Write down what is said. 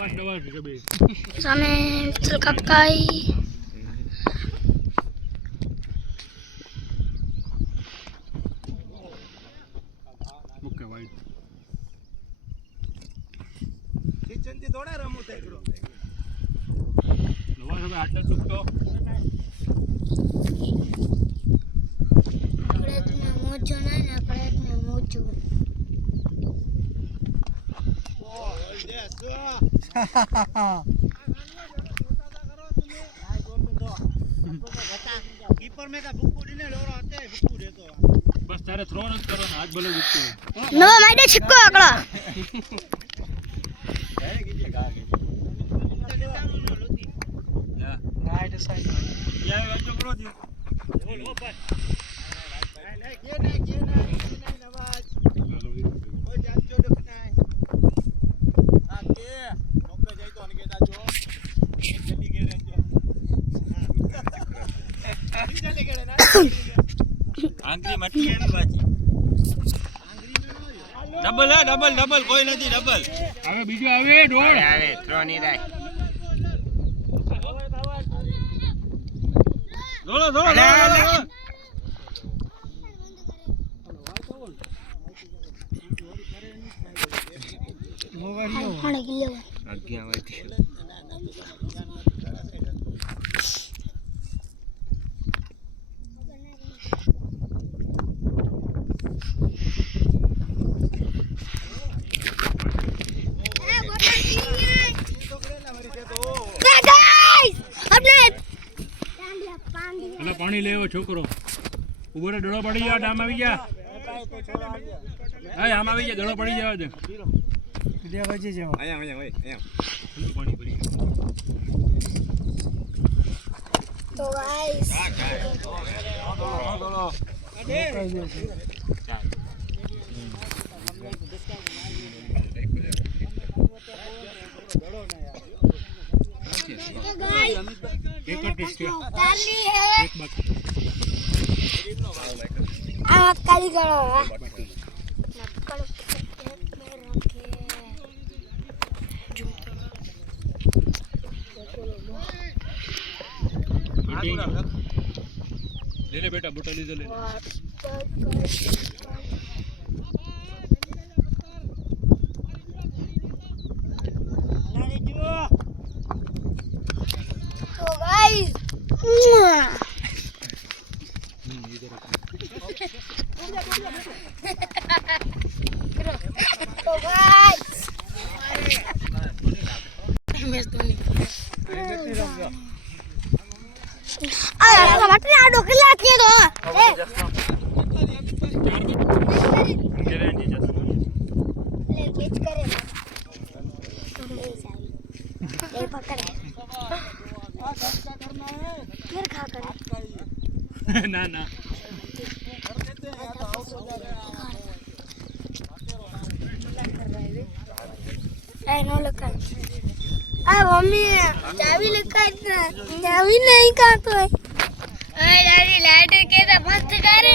સામે વિઠ્ઠલ કાકાઈ મુકે વાઈટ કિચનથી થોડા રમું તેકડો નવા હવે આટલા ચૂકતો પ્રયત્ન મોજો ના ના પ્રયત્ન મોજો कीपर में का बुक्कू ने लोरो आते बुक्कू देतो બસ તારે થ્રો ન કરો ને હાથ ભલે જીતતો નો માઈડે છિક્કો આકડો હે કીજે गा के राइट साइड या वाचो करो दी लो पर नहीं नवाज ओ जाचो दुखना है आके मोके जाई तो अनके दाचो जल्दी के रेंजो जल्दी के ना आंगली मटकी है बाजी डबल है डबल कोई नहीं डबल હવે બીજો આવે ડોળ આવે થ્રો ની રાય દોડો પાણી ગિલ્યો આગ્યા વાતી એટલે પાણી લેવો છોકરો ઉભો રે ડોળો પડી જાય આમ આવી જા હા આમ આવી જા ડોળો પડી જાવ દે વિડિયો વજી જાવ અહીંયા પાણી પડી તો ગાઈસ एक टेस्ट ताली है एक बात आ काली करो ले ले बेटा बोतल ले ले तो गाइस तो गाइस अरे मटन आडो किला के दो ले केच करे ले पकड़ फिर खा कर ना ना ए नो लगा आ मम्मी चाबी लगा चाबी नहीं का तो है अरे डैडी लाइट के तो मस्त करे